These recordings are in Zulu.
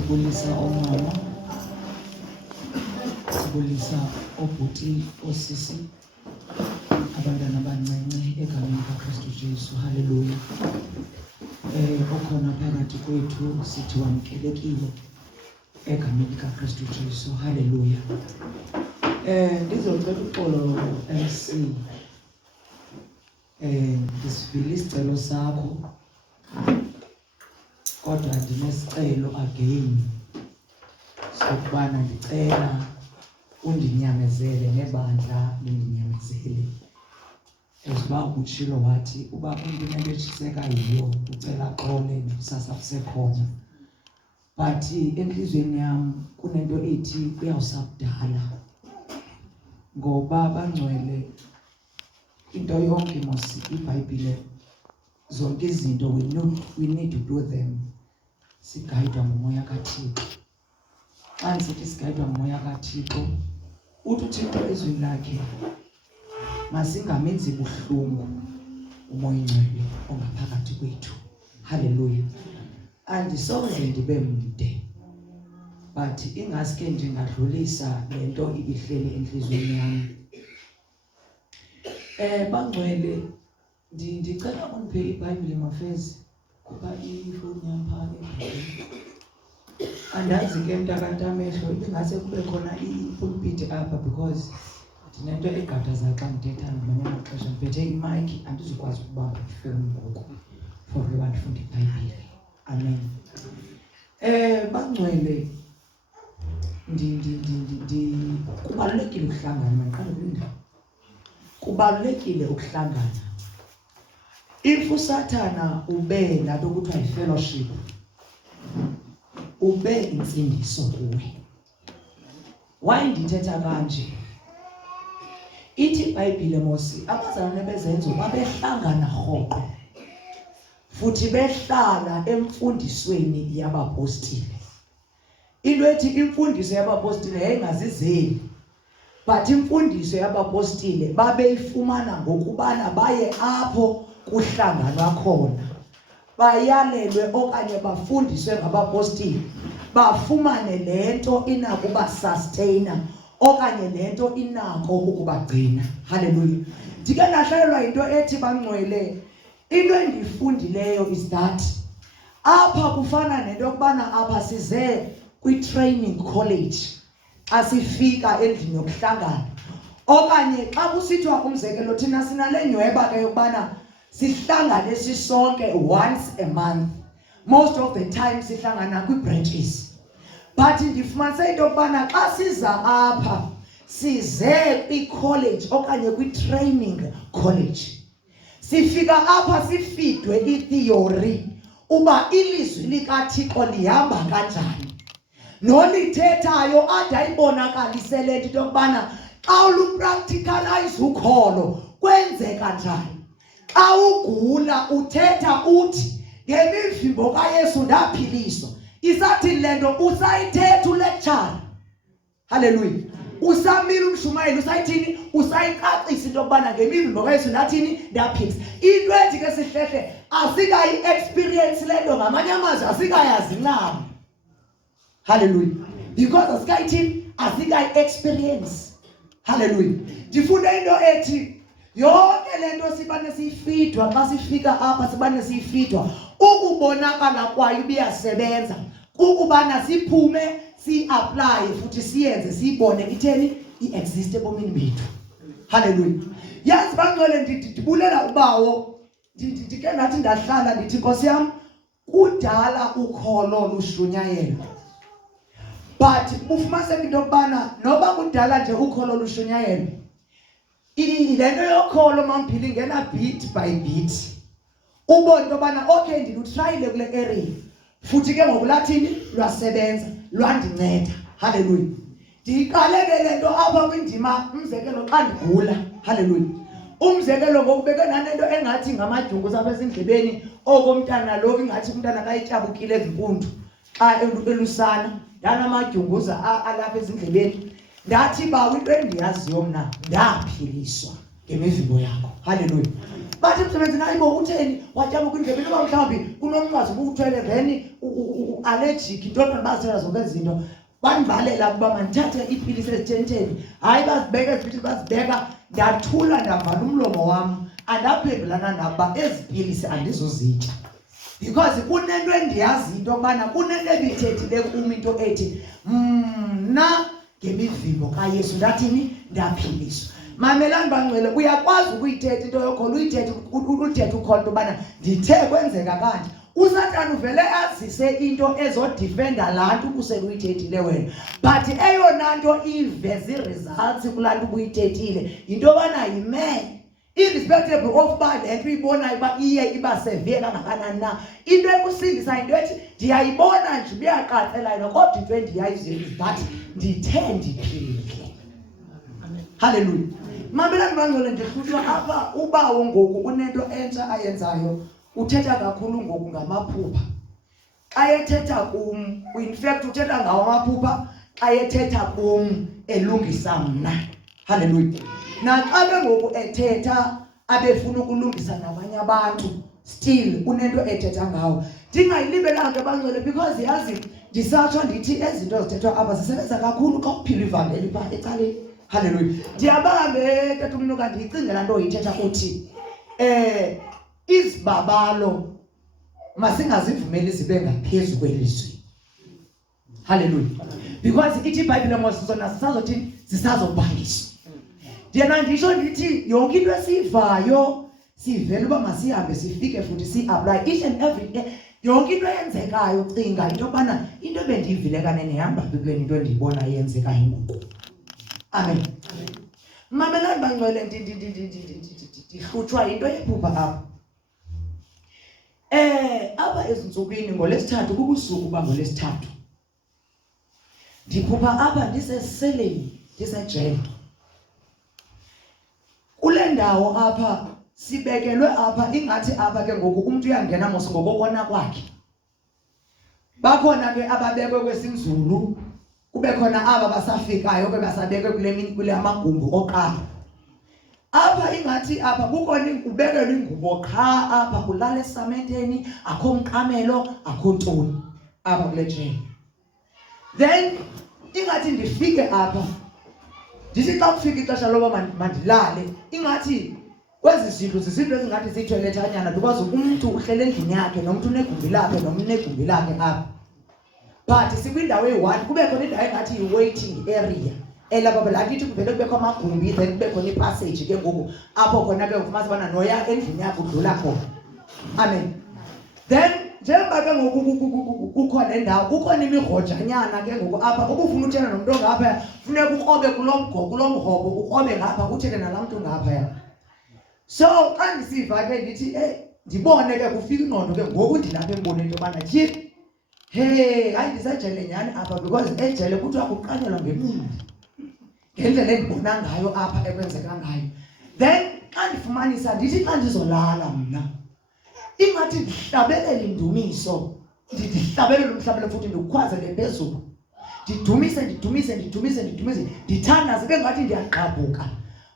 Sibulisa omama, sibulisa obhuti, osisi, abantwana abancinci egameni likaKristu Jesu. Haleluya. Okhona phakathi kwethu sithi wamkelekile egameni likaKristu Jesu. Haleluya. Ndizocela uxolo MC. Ndisivile isicelo sakho. Kodwa ndinesicelo again. Sokubana ndicela undinyamezele nebandla lindinyamezele. Esiba utshilo wathi uba umuntu into etshiseka yiyo ucela xole kusasa kusekhona. But enhlizweni yami kunento ethi uyawusabudala. Ngoba bangcwele into yonke mosi iBhayibhile zonke izinto we need to do them sigayidwa ngumoya kaThixo. Xa nisithi sigayidwa ngumoya kaThixo, uthi uThixo ezwini lakhe masingamenzi buhlungu umoya ingcwele ongaphakathi kwethu. Haleluya. Andisoze ndibe mde, but ingaske nje ngadlulisa lento ibihleli enhlizweni yami. Bangcwele ndicela uniphe iBhayibhile mafezi kuba ifoni yami phakathi. Andazi ke mntakantamehlo ingase kube khona ipulpit apha because ndinento egqadaza xa ndithetha ngamanye amaxesha ndiphethe imic andizukwazi ukubamba ifoni ngoku for abantu funda iBhayibhile. Amen. Bangcwele kubalulekile ukuhlangana maqala kwindawo. Kubalulekile ukuhlangana. If usathana ube lado kuthiwa ifellowship, ube insindiso kuwe. Why ndithetha kanje? Ithi iBhayibhile mosi abazalwane bezenzo babehlangana rhoqo. Futhi behlala emfundisweni yabapostile. Into ethi imfundiso yabapostile yayingazizeli. But imfundiso yabapostile babeyifumana ngokubana baye apho kuhlanganwa khona. Bayalelwe okanye bafundiswe ngabapostile. Bafumane lento inakuba sustainer okanye lento inako ukubagcina. Haleluya. Ndike ndahlalelwa into ethi bangcwele. Into endifundileyo is that apha kufana nento yokubana apha size kwi-training college. Asifika endlini yokuhlangana okanye xa kusithiwa umzekelo thina sinale nyweba ke yokubana sihlangane sisonke once a month. Most of the time sihlangana kwi-branches. But ndifumanise into yokubana xa siza apha size kwi-college okanye kwi-training college. Sifika apha sifidwe i-theory uba ilizwi likaThixo lihamba kanjani. Nolithethayo ade ayibonakalisele into yokubana xa ulupracticalize ukholo kwenzeka njani. Xa ugula uthetha uthi ngemivimbo kaYesu ndaphiliswa. Isathi lento usayithetha ulecture. Haleluya. Usamile umshumayeli usayithini usayicacisa into yokubana ngemivimbo kaYesu ndathini ndaphiliswa. Into ethi ke sihlehle asikayi experience lento ngamanye amazwi asikayazi ncam. Hallelujah. Because asikayi experience. Hallelujah. Ndifunda into ethi yonke lento sibane siyifidwa xa sifika apha sibane siyifidwa ukubonakala kwayo biyasebenza ukubana siphume si-apply futhi siyenze siyibone itheni i-exist ebomini bethu. Hallelujah. Yazi bangcwele ndibulela ubawo ndike nathi ndahlala ndithi Nkosi yami kudala ukholo lushunyayelwa. But ufumaniseke into yokubana noba kudala nje ukholo lushunyayelwa, lento yokholo mamphili ingena bit by bit. Ubone into yokubana okay ndilutrayile kule area futhi ke ngokulathini lwasebenza lwandinceda. Haleluya. Ndiqaleke lento apha kwindima umzekelo xa ndigula. Haleluya. Umzekelo ngokubeke nanento engathi ngamadyungu apha ezindlebeni okomntana lo ingathi umntana kayityabukile ezimpundu xa elusana. Ndanamadyunguza alapha ezindlebeni. Ndathi ba into endiyaziyo mna ndaphiliswa ngemivimbo yakho. Haleluya. bathi emsebenzini hayibo utheni watyama kwindlebe noba mhlawumbi kunomnqwazi ubuthwele then allergic into bazithela zonke izinto bandibalela ukuba mandithathe iipilisi ezithenteni hayi bazibeka ezipilisi bazibeka ndathula ndavala umlomo wam andaphendulana nabo ezi pilisi andizuzitya because kunento endiyazi into yokubana kunento ebithethile kum into ethi mna ngemivimbo kaYesu ndathini ndaphiliswa. Mamelani bangcwele uyakwazi ukuyithetha into yokholo uyithethe uthethe ukholo into yobana ndithe kwenzeka kanje. USathane uvele azise into ezodifenda laa nto ubusele uyithethile wena but eyona nto iveze results kulaa nto ubuyithethile yinto yobana yimele irrespective of uba le nto uyibonayo uba iye iba severe kangakanani na. Into ekusindisa yinto ethi ndiyayibona nje ubuyaqatsela yona kodwa into endiyayiziyo but ndithe ndiphile. Hallelujah. Mamelani bangcwele ndihlutshwa apha ubawo ngoku unento entsha ayenzayo uthetha kakhulu ngoku ngamaphupha. Xa ethetha kum in fact uthetha ngawo amaphupha xa ethetha kum elungisa mna. Hallelujah. Naxa bengoku ethetha abefuna ukulungisa nabanye abantu still unento ethetha ngawo. Ndingayilibelanga nto bangcwele because yazi ndisatsho ndithi ezinto zithethwa apha zisebenza kakhulu xa uphila ivangeli pha ecaleni. Hallelujah. Ndiyabambe tata umnuka ndiyicingela nto yithetha uthi izibabalo masingazivumeli zibe ngaphezulu kwelizwi. Hallelujah. Because ithi iBhayibhile mosizona sisazothini sisazobhangiswa. Ndiyena ndisho ndithi yonke into esivayo sivele uba masihambe sifike futhi si-apply each and every day. Yonke into eyenzekayo cinga into yobana into ebendiyivile kanene ihamba ebhayibhileni into endiyibona yenzeka ngoku. Amen. Mamelani bangcwele ndihlutshwa into yephupha apha. Apha ezintsukwini ngolesithathu kubusuku uba ngolesithathu ndiphupha apha ndiseseleni ndisejele. Kule ndawo apha sibekelwe apha ingathi apha ke ngoku umuntu uyangena mos ngokokona kwakhe. Bakhona ke ababekwe kwesinzulu kube khona aba basafikayo ke basabekwe kule amagumbi oqala. Apha ingathi apha kukhona ubekelwe ingubo qha apha kulala esamenteni akho mqamelo akho ntoni apha kule jele. Then ingathi ndifike apha ndithi xa kufika ixesha loba mandilale ingathi kwezi zindlu zizinto ezingathi ziyithoilethanyana because umuntu uhlele endlini yakhe nomuntu unegumbi lakhe nomuntu unegumbi lakhe apha. But sikwindawo eyi-1 kube khona indawo engathi yi-waiting area elapha la kithi kuvele kubekho amagumbi then kube khona ipassage ke ngoku apho khona ke ufumana ubana noya endlini yakho udlula khona. Amen. Then njengoba ke ngoku kukhona indawo kukhona imigrojanyana ke ngoku apha ubufuna uthetha nomuntu ongapha funeka ukrobe kulo mhobo ukrobe ngapha uthethe nalaa mntu ngapha ya. So xa ndisiva ke ndithi ndibone ke kufika ingqondo ke ngoku ndilapha emboneni into yobana tyhini hayi ndisejele nyhani apha because ejele kuthiwa kuqanyelwa ngemini ngendlela endibona ngayo apha ekwenzeka ngayo. Then xa ndifumanisa ndithi xa ndizolala mna ingathi ndihlabelele indumiso ndihlabelele umhlabelo futhi ndikukhwazele phezulu ndidumise ndithandaze ibe ngathi ndiyagqabhuka.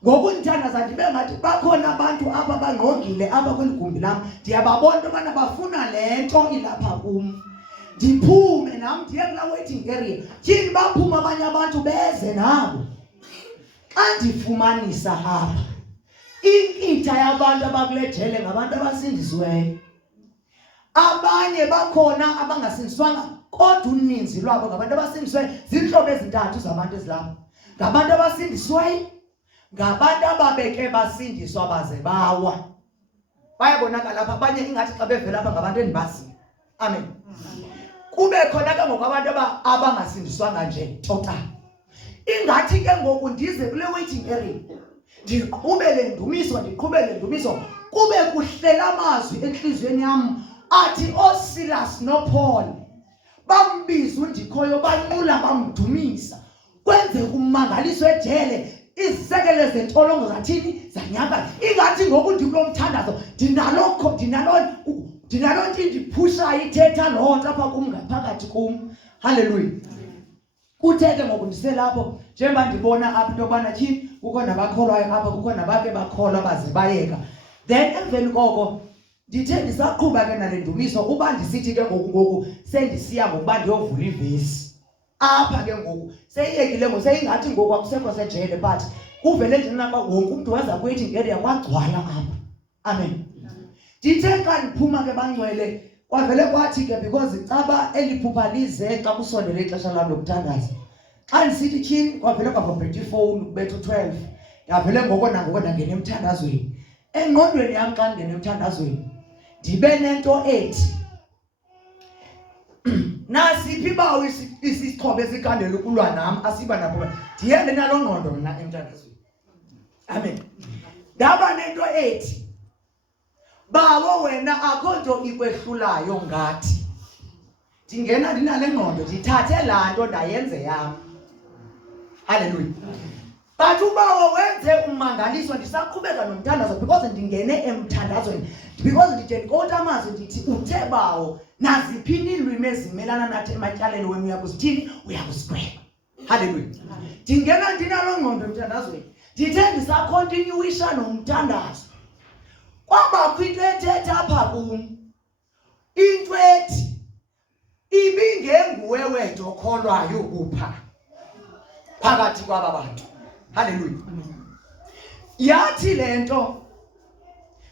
Ngoku ndithandaza ndibe ngathi bakhona abantu apha bangqongile apha kweli gumbi lam ndiyababona into yobana bafuna le nto ilapha kum. Ndiphume nam ndiye kulaa waiting area tyhini baphuma abanye abantu beze nabo. Xa ndifumanisa apha inkitha yabantu abakule jele ngabantu abasindisiweyo. Abanye bakhona abangasindiswanga kodwa uninzi lwabo ngabantu abasindisiweyo. Ziintlobo ezintathu zabantu ezilapha. Ngabantu abasindisiweyo, ngabantu ababeke basindiswa baze bawa. Bayabonakala apha abanye ingathi xa bevela apha ngabantu endibaziyo. Amen. Kube khona ke ngoku abantu abangasindiswanga nje total. Ingathi ke ngoku ndize kule waiting area ndiqhubele ndumiso kube kuhlela amazwi enhliziyweni yam athi oSilas noPaul bambiza undikhoyo banqula bamdumisa kwenze ummangaliso ejele izisekele zentolongo zathini zanyaka. Ingathi ngoku ndikulomthandazo ndinalo nto indiphushayo ithetha loo nto apha kum ngaphakathi kum. Hallelujah. Kutheke ngoku ndiselapho njengoba ndibona apha into yobana tyhini kukho nabakholwayo apha kukho nabake bakholwa baze bayeka. Then emveni koko ndithe ndisaqhuba ke nale ndumiso uba ndisithi ke ngoku sendisiya ngokuba ndiyovula ivesi apha ke ngoku seyiyekile ngoku seyingathi ngoku akusekho sejele but kuvele ndinaka wonke umuntu waza kwethi ngeke kwagcwala apha. Amen. Ndithe xa ndiphuma ke bangcwele kwavele kwathi ke because icaba eliphupha lize xa kusondele ixesha lami lokuthandaza. Xa ndisithi tyhini kwavele kwavabhetha ifowuni kubetha u-12 yavele ngoko nangoko ndangena emthandazweni. Engqondweni yam xa ndingena emthandazweni ndibe nento ethi nasiphi bawo isixhobo esikandela ukulwa nam asiba nabo ndiyende nalo ngqondo mna emthandazweni. Amen. Ndaba nento ethi bawo wena akho nto ikwehlulayo ngathi. Ndingena ndinale ngqondo ndithathe laa nto ndayenze yam. Hallelujah. But ubawo wenze umangaliso ndisaqhubeka nomthandazo because ndingene emthandazweni because ndikota amazwi ndithi uthe bawo naziphi iilwimi ezimelana nathi ematyaleni wenu uyakuzithini uyakusigweba. Hallelujah. Ndingena ndinalo ngqondo emthandazweni ndithe ndisakontinuisha nomthandazo kwabakho into ethetha apha kum into ethi ibingenguwe wedwa okholwayo upha phakathi kwaba bantu. Hallelujah. Yathi lento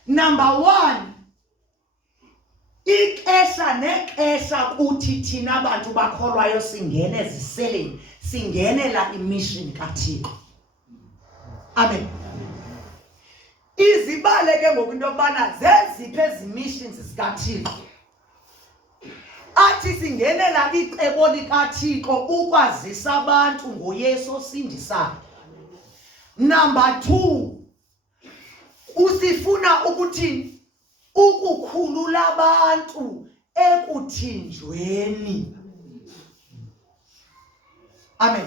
number 1 ixesha nexesha kuthi thina abantu bakholwayo singene eziseleni singenela imission kaThixo. Amen. Izibale ke ngoku into yobana zeziphi ezi missions zikaThixo athi singenela icebo likaThixo ukwazisa abantu ngoYesu osindisayo. Number 2 usifuna ukuthi ukukhulula abantu ekuthinjweni. Amen.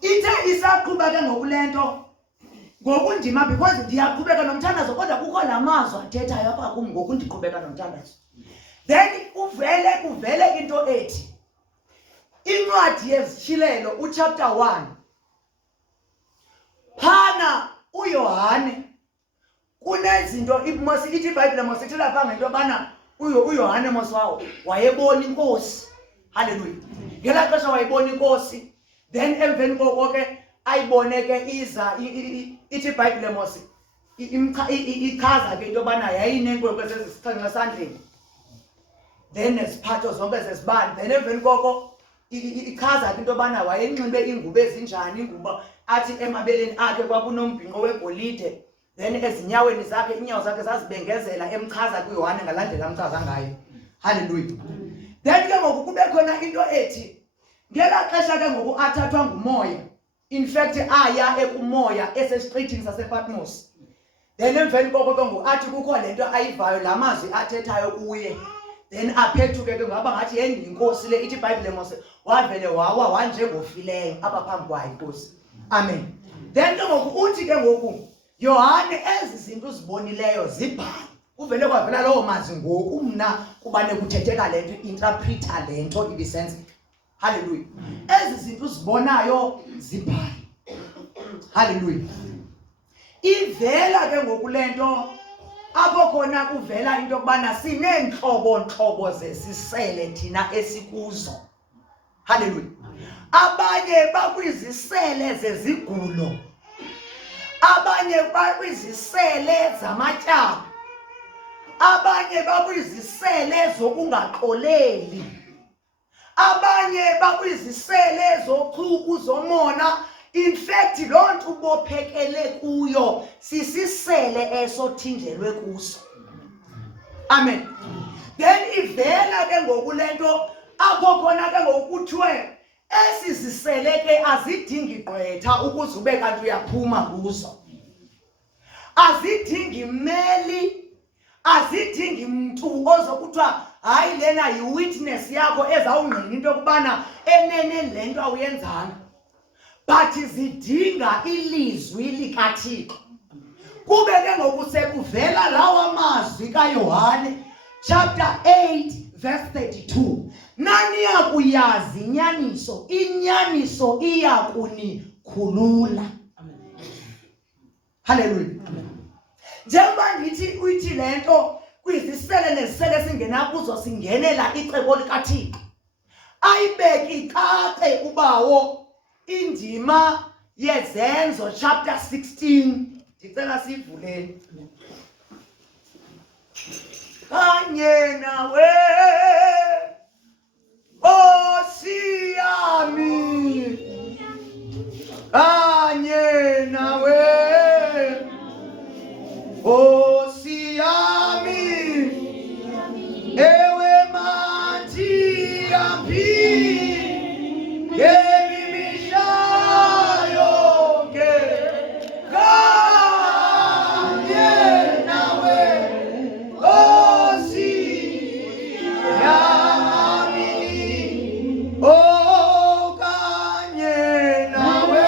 Ithe isaqhubeka ke ngokulento ngokundima because ndiyaqhubeka nomthandazo kodwa kukho lamazwi athethayo apha kum ngokundiqhubeka nomthandazo. Then kuvele into ethi incwadi yezishilelo uchapter 1 phana uYohane kunezinto imosi ithi iBhayibhile mosithi lapha ngento bana uYohane moswawo wayebona inkosi. Hallelujah. Ngela xesha wayebona inkosi then emveni koko ke ayibone ke iza ithi iBhayibhile mosi ichaza ke into bana yayinenkwenkwe sezisixhenxe esandleni then nesiphatho zonke zesibani then emveni koko ichaza ke into bana wayenxibe ingubo ezinjani ingubo athi emabeleni akhe kwakunombhinqo wegolide then ezinyaweni zakhe inyawo zakhe zazibengezela emchaza kuYohane ngalandela amchaza ngayo. Hallelujah. Then ke ngoku kube khona into ethi ngela xesha ke ngoku athathwa ngumoya in fact aya ekumoya esesiqithini sasePatmos then emveni koko ke ngoku athi kukho lento ayivayo lamazwi athethayo kuye then aphethuke ke ngaba ngathi yeyinkosi le ithi iBhayibhile mose wavele wawa wanjengofileyo apha phambi kwayo inkosi. Amen. Then ke ngoku uthi ke ngoku Yohane ezi zinto uzibonileyo zibhale kuvele kwavela lowo mazwi ngoku mna kubane kuthetheka lento interpreter lento ibisenzeka. Hallelujah. Ezi zinto uzibonayo zibhale. Hallelujah. Ivela ke ngoku lento apho khona kuvela into yokubana sineenhlobo zesisele thina esikuzo. Hallelujah. Abanye bakwizisele zezigulo, abanye bakwizisele zamatyala, abanye bakwizisele zokungaxoleli, abanye bakwizisele zochuku zomona. In fact loo nto ubophekele kuyo sisisele esothinjelwe kuso. Amen. Then ivela ke ngoku lento apho khona ke ngokuthiwe esizisele ke azidingi gqwetha ukuze ube kanti uyaphuma kuzo. Azidingi mmeli, azidingi mntu ozokuthiwa hayi lena yi-witness yakho ezawungqina into yokubana enene le nto awuyenzanga. But zidinga ilizwi likaThixo. Kube ke ngoku sekuvela lawa mazwi kaYohane chapter 8 verse 32. Naniya kuyazi inyaniso, inyaniso iyakunikhulula. Amen. Hallelujah. Amen. njengoba ndithi uyithi lento Kwisisele nezisele singena kuzo singenela icebo likaThixo ayibeki icace ubawo indima yezenzo chapter 16 ndicela sivuleni kanye nawe Osiyami kanye nawe Osiyami ewe mathi yambi yemi mishayo ke kanye nawe Osiyami oh kanye nawe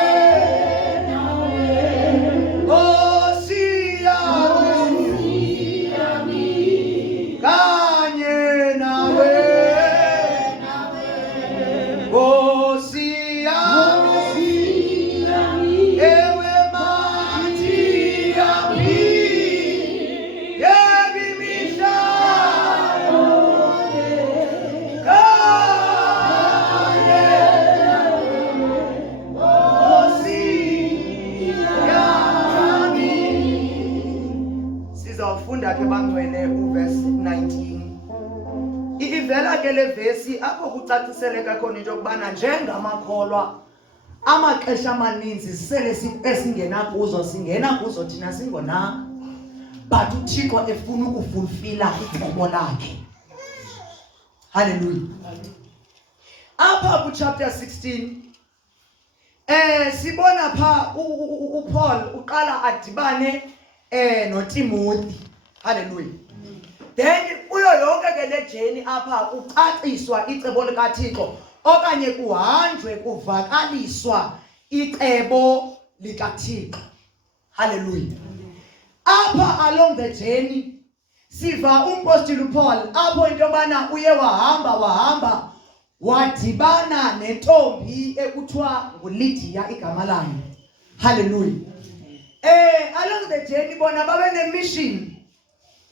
ke bangcwele uverse 19 ivela ke le verse apho kucaciseleka khona into kubana njengamakholwa amaxesha amaninzi sele esingena kuzo singena kuzo thina singonanga but uThixo efuna ukufulfila icebo lakhe. Hallelujah. Apha ku chapter 16 sibona pha uPaul uqala adibane noTimothy. Hallelujah. Then kuyo yonke ke le journey apha ucaciswa icebo likaThixo okanye kuhanjwe kuvakaliswa icebo likaThixo. Hallelujah. Apha along the journey siva umpostoli Paul apho into yobana uye wahamba wadibana nentombi ekuthiwa nguLidia igama layo. Hallelujah. Along the journey bona babe nemission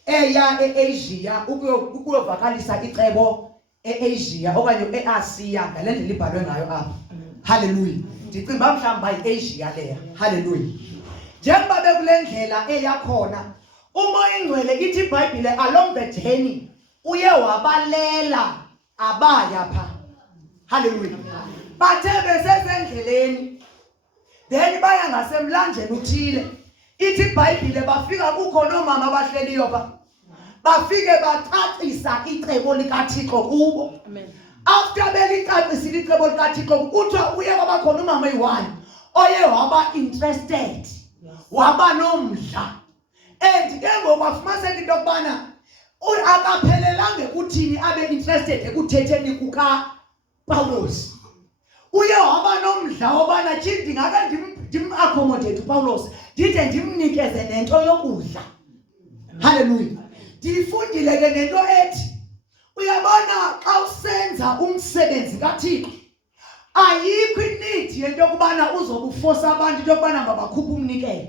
eya eAsia ukuyovakalisa icebo eAsia okanye eAsia ngalendlela libhalwe ngayo apha. Hallelujah. Ndicinga mhlawumbe yiAsia leya. Hallelujah. Njengoba bekulendlela eyakhona umoya ingcwele ithi iBhayibhile along the journey uye wabalela abaya pha. Hallelujah. Bathe besesendleleni then baya ngasemlanjeni uthile. Ithi iBhayibhile bafika kukho nomama abahleliyo pha. Bafike bacacisa icebo likaThixo kubo. Amen. After belicacisile icebo likaThixo kuthiwa uye kwaba khona umama oyi-1 oye waba interested. Waba nomdla. And ke ngokwafumaniseka into yokubana akaphelelanga ekuthini abe interested ekuthetheni kuka Paulos. Uye waba nomdla wobana ndingake ndim-accommodate uPaulos ndide ndimnikeze nento yokudla. Hallelujah. Ndifundile ke nento ethi uyabona xa usenza umsebenzi kaThixo ayikho inidi yento yokubana uzobufosa abantu into yokubana mabakhuphe umnikelo.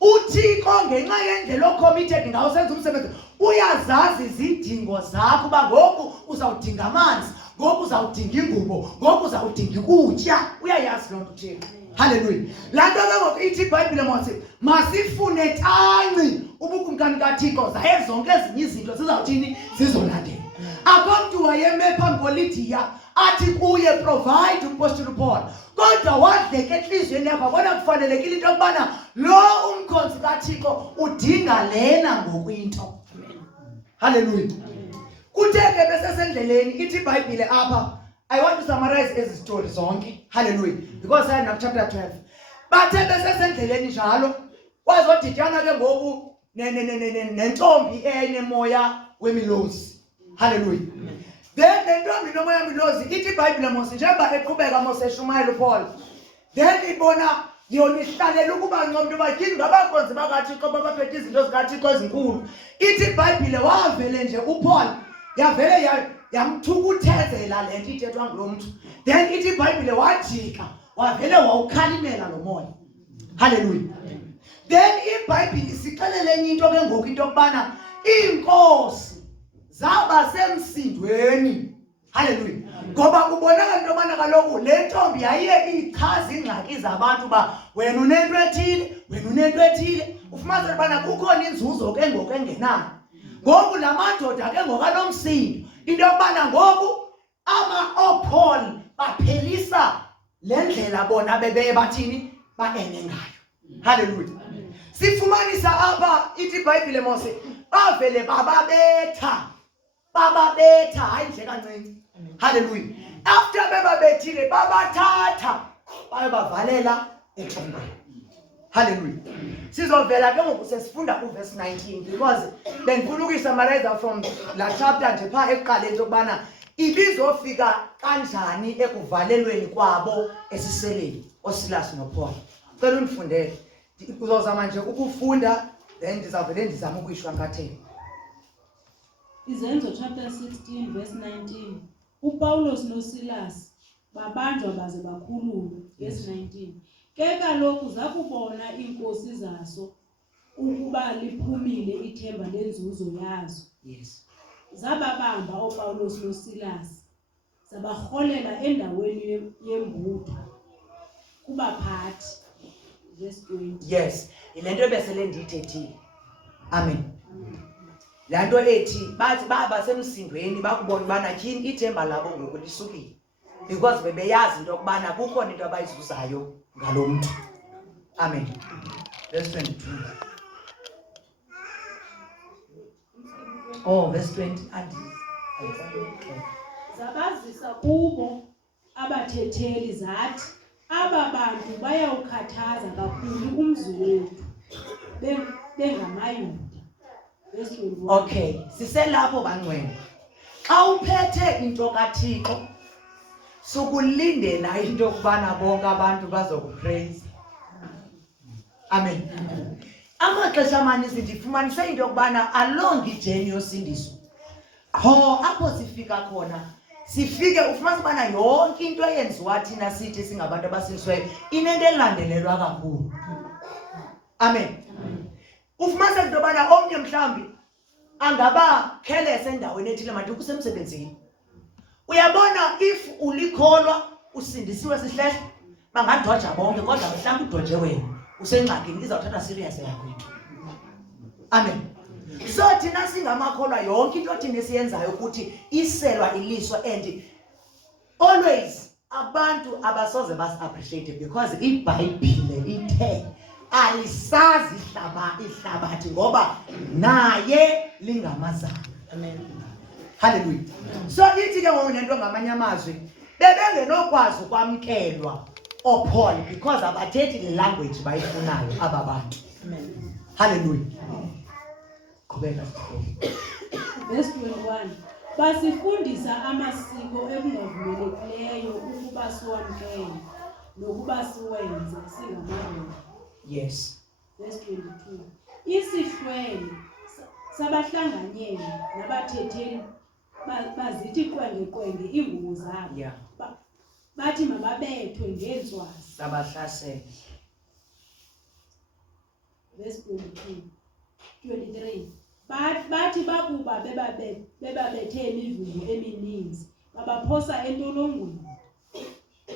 uThixo ngenxa yendlela ocommitted ngawo senza umsebenzi uyazazi izidingo zakho uba ngoku uzawudinga amanzi, ngoku uzawudinga ingubo, ngoku uzawudinga ukutya. Uyayazi loo nto uThixo. Hallelujah. Laa nto ke ngoku ithi iBhayibhile masifune tanci ubukumkani kaThixo zaye zonke ezinye izinto zizawuthini zizolandela. Akho mntu wayeme phambi koLidia athi kuye provide umpostoli Paul. Kodwa wadleka enhliziyweni yakhe wabona kufanelekile into yokubana lo umkhonzi kaThixo udinga lena ngokwinto. Hallelujah. Kuthe ke besesendleleni ithi iBhayibhile apha. I want to summarize ezi story zonke. Hallelujah. Because I have chapter 12. Bathe besesendleleni njalo wazoditana ke ngoku nentombi enemoya wemilozi. Hallelujah. Then nentombi nomoya wemilozi ithi iBhayibhile njengoba eqhubeka eshumayela uPaul. Then ibona yona ihlalela ukuba ngcono uba yini ngabakhonzi bakaThixo babaphethe izinto zikaThixo ezinkulu. Ithi iBhayibhile wavele nje uPaul yavele yamthukuthezela lento ithethwa ngulo mntu. Then ithi iBhayibhile wajika wavele wawukhalimela lo moya. Hallelujah. Then iBhayibheli sixelele enye into ke ngoku into yokubana iinkosi zaba semsindweni. Hallelujah. Ngoba kubonakala into yobana kaloku le ntombi yayiye ichaza ingxaki zabantu ba wena unento ethile, wena unento ethile. Ufumanise ubana kukhona inzuzo ke ngoku engenayo. Ngoku la madoda ke ngokanomsindo into yokubana ngoku ama-Opol baphelisa le ndlela bona bebeye bathini baene ngayo. Hallelujah. Sifumanisa apha ithi iBhayibhile mose bavele bababetha hayi nje kancinci. Hallelujah. After bebabethile babathatha bayobavalela exhengweni. Hallelujah. Sizovela ke ngoku sesifunda uverse 19 because bengifuna ukuyisamarayza from la chapter nje pha ekuqaleni sokubana ibizofika kanjani ekuvalelweni kwabo esiseleni oSilas noPaul. Cela undifundele. Uzozama nje ukufunda then ndizavele ndizama ukuyishwankathela. Izenzo chapter 16 verse 19. uPawulos noSilas babanjwa baze bakhululwe. Verse 19. Ke kaloku zakubona iinkosi zaso ukuba liphumile ithemba lenzuzo yazo. Yes. Zababamba uPawulos noSilas zabarholela endaweni yembutho kubaphathi. Verse 20. Yes. Ilento ebesele ndiyithethile. Amen. La nto ethi bathi baba semsindweni bakubona ubana tyhini ithemba labo ngoku lisukile because bebeyazi into yokubana kukhona into abayizuzayo ngalo mntu. Amen. Verse 22. Oh, verse 20. Zabazisa kubo abathetheli zathi aba bantu bayawukhathaza kakhulu umzi wethu bengamayuda. Okay, siselapho bangcwele. Xa uphethe into kaThixo sukulindela into yokubana bonke abantu bazokupraise. Amen. Amaxesha amaninzi ndifumanise into yokubana along ijeni yosindiso apho sifika khona sifike ufumanise ubana yonke into eyenziwa thina sithi singabantu abasindisiweyo inento elandelelwa kakhulu. Amen. Ufumanise into yobana omnye mhlawumbi angaba careless endaweni ethile manje kusemsebenzini. Uyabona if ulikholwa usindisiwe sihlehla bangadwaja bonke kodwa mhlawumbi udwaje wena usengxakini izawuthatha serious yakho into. Amen. So thina singamakholwa yonke into thina esiyenzayo ukuthi iselwa iliso and always abantu abasoze basi-appreciate because iBhayibhile ithe alisazi ihlabathi ngoba naye lingamazana. Amen. Hallelujah. So ithi ke ngoku nento ngamanye amazwi bebengenokwazi ukwamkelwa oPaul because abathethi le language bayifunayo aba bantu. Amen. Hallelujah. Qhubeka. Verse 21. Basifundisa amasiko ekungavumelekileyo ukuba siwamkele nokuba siwenze singamadoda. Yes. Verse 22. Isihlwele sabahlanganyeli nabathetheli bazithi kwenge iingubo zabo. Yeah. Bathi mababethwe ngeentswazi. Sabahlasela. Verse 23. Bathi bakuba bebabethe imivumo emininzi babaphosa entolongweni.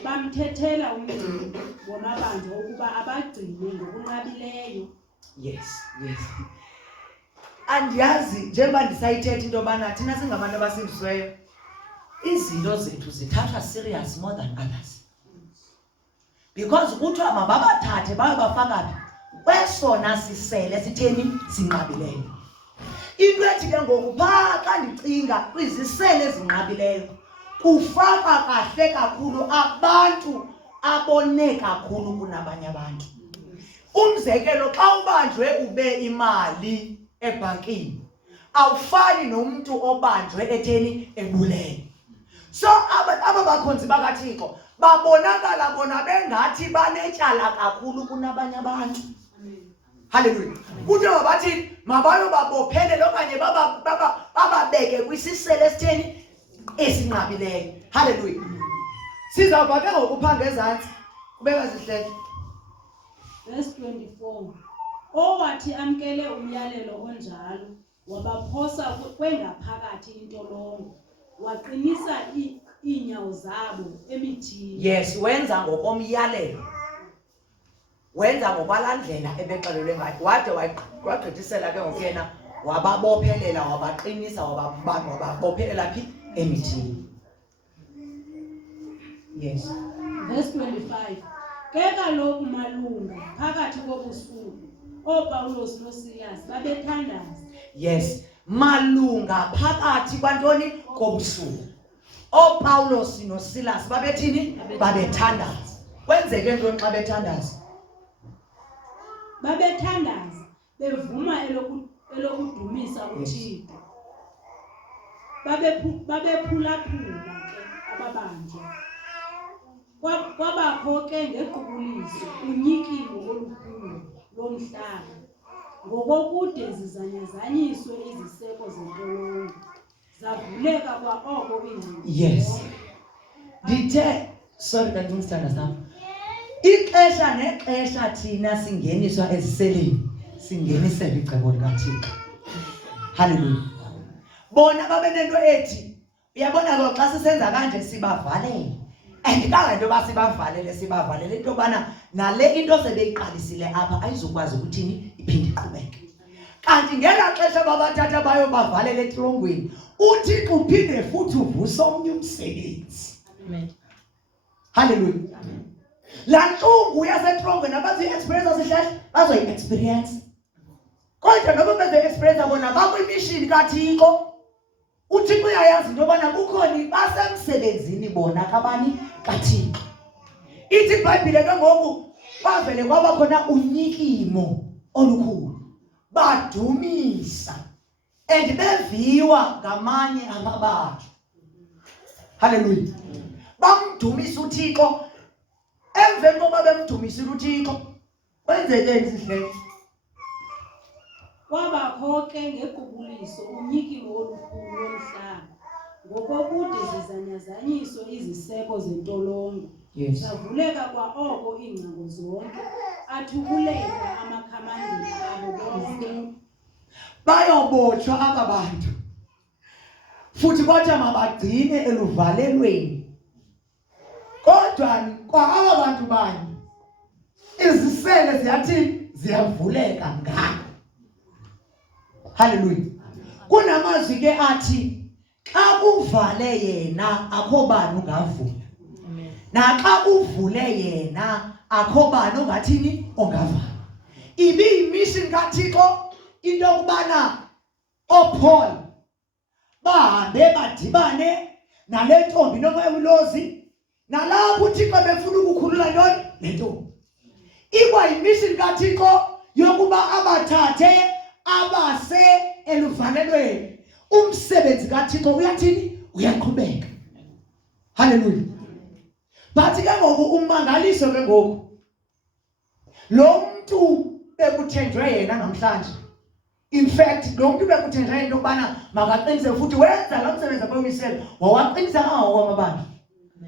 Bamthethela umngcini wamabanjwa ukuba abagcine ngokunqabileyo. Yes. Andiyazi njengoba ndisayithetha into yobana thina singabantu abasindisiweyo izinto zethu zithathwa serious more than others because kuthiwa mababathathe bayobafaka phi kwesona sisele sitheni sinqabileyo. Into ethi ke ngoku phaa xa ndicinga kwizisele ezinqabileyo kufaka kahle kakhulu abantu abone kakhulu kunabanye abantu. Umzekelo xa ubanjwe ube imali ebhankini awufani nomuntu obanjwe etheni ebulele. So aba bakhonzi bakaThixo babonakala bona bengathi banetyala kakhulu kunabanye abantu. Hallelujah. Kuthiwa bathi mabayo babophelele okanye bababeke kwisisele esitheni esinqabileyo. Hallelujah. Sizawuba ke ngokuphanga ezantsi kubeka zihlehla. Verse 24. owathi amkele umyalelo onjalo wabaphosa kwengaphakathi intolongo waqinisa iinyawo zabo emithini. Yes, wenza ngokomyalelo. Wenza ngokwalandlela ebexelelwe ngayo. Wade wagqithisela ke ngokena wababophelela wabaqinisa wababophelela phi emithini. Yes. Verse 25. Ke kaloku malunga phakathi kobusuku oPawulos noSilas babethandaza. Yes, malunga phakathi kwantoni kobusuku oPawulos noSilas babethini babethandaza. Kwenzeke ntoni xa bethandaza? Babethandaza bevuma elokudumisa uThixo. Babephulaphula ke ababanjwa. Kwabakho ke ngequbuliso unyikimo olukhulu lomhlaba ngokokude zizanyazanyiswe iziseko zentolongo zavuleka kwaoko ingcingo. Yes. Ndithe sorry bendingisithanda sam. Ixesha nexesha thina singeniswa eziseleni singenisela icebo likaThixo. Hallelujah. Bona babenento ethi uyabona ke xa sisenza kanje sibavalela. Andikangento sibavalele into bana nale into sebeyiqalisile apha ayizukwazi ukuthini iphinde iqhubeke. Kanti ngela xesha babathatha bayo bavalela etrongweni uThixo uphinde futhi uvusa omnye umsebenzi. Amen. Hallelujah. La ntlungu yasetrongweni abazi-experience asihlahle bazoyi-experience. Kodwa noba bezoyi-experience bona bakwimishini kaThixo. Uthixo uyayazi into yobana kukhona basemsebenzini bona kabani kaThixo. Ithi iBhayibhile ke ngoku bavele kwaba khona unyikimo olukhulu. Badumisa and beviwa ngamanye amabandla. Hallelujah. Bamdumisa uThixo. Emveni kokuba bemdumisile uThixo kwenzekeni sihle? Kwabakho ke ngequbuliso unyikimo olukhulu lomhlaba ngokokude zizanyazanyiswe iziseko zentolongo. Yes. Zavuleka kwaoko iingcango zonke athubuleka amakhamandela abo bonke. Bayobotshwa aba bantu futhi kwathiwa mabagcine eluvalelweni. Kodwa kwa aba bantu banye izisele ziyathi ziyavuleka ngako. Hallelujah. Kunamazwi ke athi xa kuvale yena akho bani ungavula. Naxa uvule yena akho bani ongathini ongavala. Ibiyimission kaThixo into yokubana oPaul bahambe badibane nale ntombi noMewilozi nalapho uThixo befuna ukukhulula ntoni le ntombi. Ikwayimission kaThixo yokuba abathathe abase eluvalelweni. Umsebenzi kaThixo uyathini uyaqhubeka. Hallelujah. Bathi ke ngoku ummangaliso ke ngoku lo muntu bekuthenjwe yena namhlanje. In fact lo muntu bekuthenjwe yena ukubana makaqinise futhi wenza lo msebenzi abawisela wawaqinisa kwamabandla.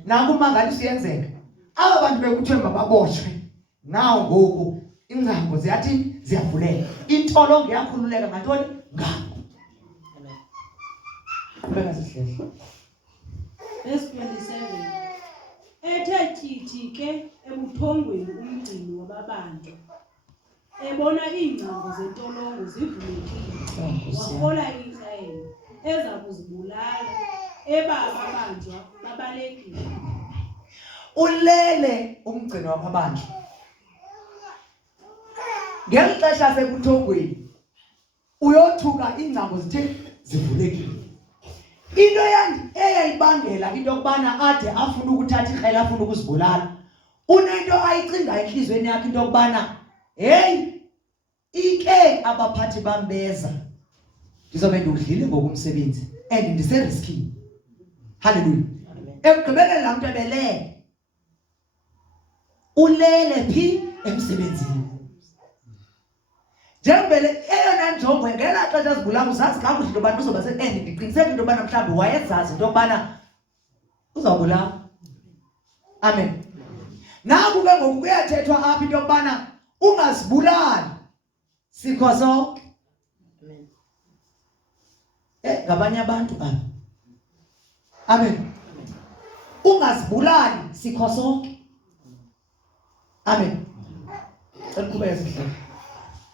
Naku ummangaliso yenzeka. Aba bantu bekuthiwe mababotshwe. Nawo ngoku ingcango ziyathi ziyavuleka. Intolongo yakhululeka ngantoni ngako. Amen. Beka sihlele. Verse 27. Ethe tyithi ke ebuthongweni umgcini wababantu ebona iingcango zentolongo zivulekile wahola ikrele eza kuzibulala ababanjwa babalekile. Ulele umgcini wababantu ngeli xesha sebuthongweni uyothuka iingcango zithe zivulekile. Into eyayibangela into yokubana ade afuna ukuthatha ikrele afuna ukuzibulala unento ayicinga enhlizweni yakhe into yokubana hey ike abaphathi bambeza ndizobe ndudlile ngokumsebenzi and ndiseriskini. Hallelujah. Ekugqibeleni laa mntu ebelele ulele phi emsebenzini. Njengobele eyona njongo ngela xesha zibulala uzazi kakuhle into yobana uzoba se-end. Ndiqiniseka into yobana mhlawumbi wayezazi into yokubana uzawubulawa. Amen. Naku ke ngoku kuyathethwa apha into yokubana ungazibulali Sikho sonke. Amen. Ngabanye abantu apha. Amen. Ungazibulali, sikho sonke. Amen. Qhubeka sihle.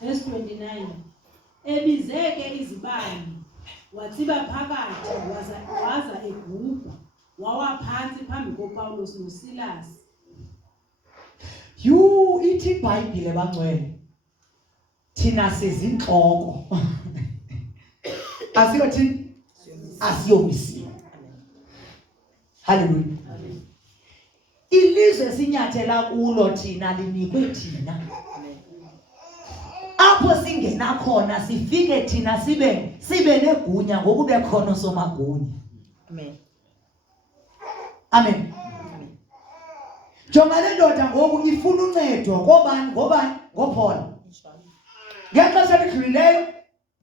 Verse 29. Ebizeke izibane, watsiba phakathi, waza egubha, wawa phansi phambi koPawulos noSilas. Ithi iBhayibhile bangcwele. Thina sizinhloko. Asiyothini? Asiyomisiwe. Hallelujah. Ilizwe sinyathela kulo thina linikwe thina. Apho singena khona sifike thina sibe negunya ngokube khona somagunya. Amen. Amen. Jonga le ndoda ngoku ifuna uncedo ngobani ngoPaul. Ngexesha elidlulileyo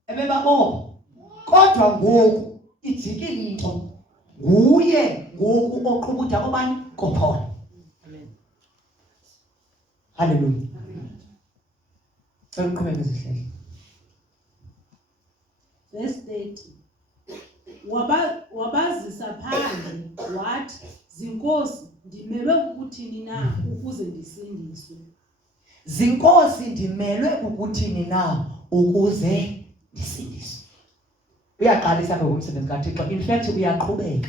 ebebabopha. Kodwa ngoku ijikile into. Nguye ngoku oqhubutha kobani ngoPaul. Amen. Hallelujah. Qhubeka sihle. Verse 30. Wabazisa phandle wathi, "Zinkosi, ndimelwe kukuthini na ukuze ndisindiswe?" Zinkosi, ndimelwe kukuthini na ukuze ndisindiswe? Uyaqalisa ke umsebenzi kaThixo. In fact uyaqhubeka.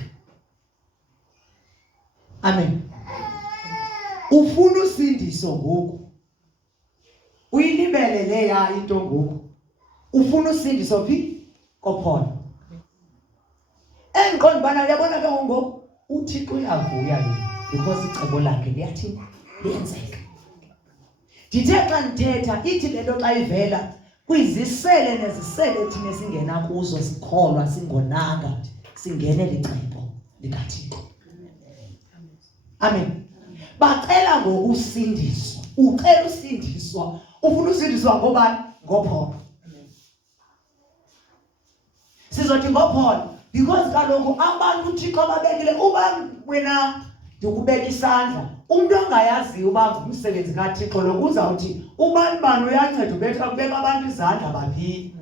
Amen. Ufuna usindiso ngoku. Uyilibele leya into ngoku. Ufuna usindiso phi? koPaul. Engiqonda bana uyabona ke ngoku uThixo uyavuya lo because icebo lakhe liyathini? Liyenzeka. Ndithe xa ndithetha ithi lento xa ivela kwizisele nezisele thina singena kuzo sikholwa singonanga singenele icebo likaThixo. Amen. Bacela ngokusindiswa. Ucela usindiswa. Ufuna usindiswa ngobani? ngoPaul. Sizothi ngoPaul because kaloku abantu uThixo babekile uba wena ndikubeka isandla. Umuntu ongayaziyo uba umsebenzi kaThixo lo uzawuthi ubani uyanceda ubetha kubeka abantu izandla baphi.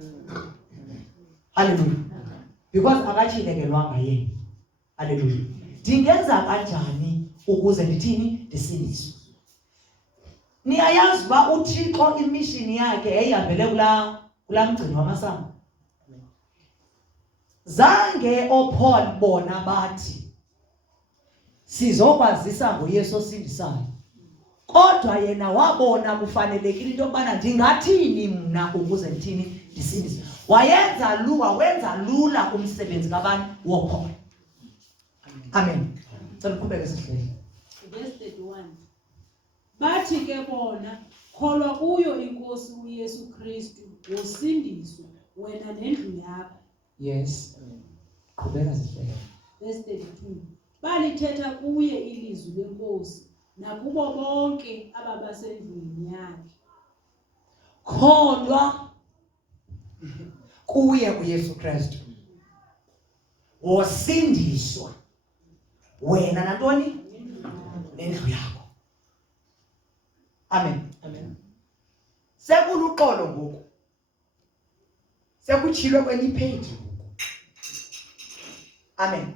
Hallelujah. Because akatshilekelwanga yena. Hallelujah. Ndingenza kanjani ukuze ndithini? Ndisindiswe. Niyayazi uba uThixo immission yakhe yayihambele kula mgcino wamasango. Zange oPaul bona bathi sizokwazisa ngoYesu osindisayo. Kodwa yena wabona kufanelekile into yokubana ndingathini mna ukuze ndithini? Ndisindiswe. Wenza lula umsebenzi kabani? woPaul. Amen. Cela uqhubeke sihle. Verse 31. Bathi ke bona, kholwa kuyo iNkosi uYesu Kristu, wosindiswe wena nendlu yakho. Yes. Qhubeka sihle. Verse 32. Balithetha kuye ilizwi lenkosi nakubo bonke ababasendlini yakhe. Kholwa kuye uYesu Kristu, wosindiswa wena nantoni? Nendlu yakho. Amen. Amen. Sekuluqolo ngoku. Sekutshilwe kwenye ipage. Amen.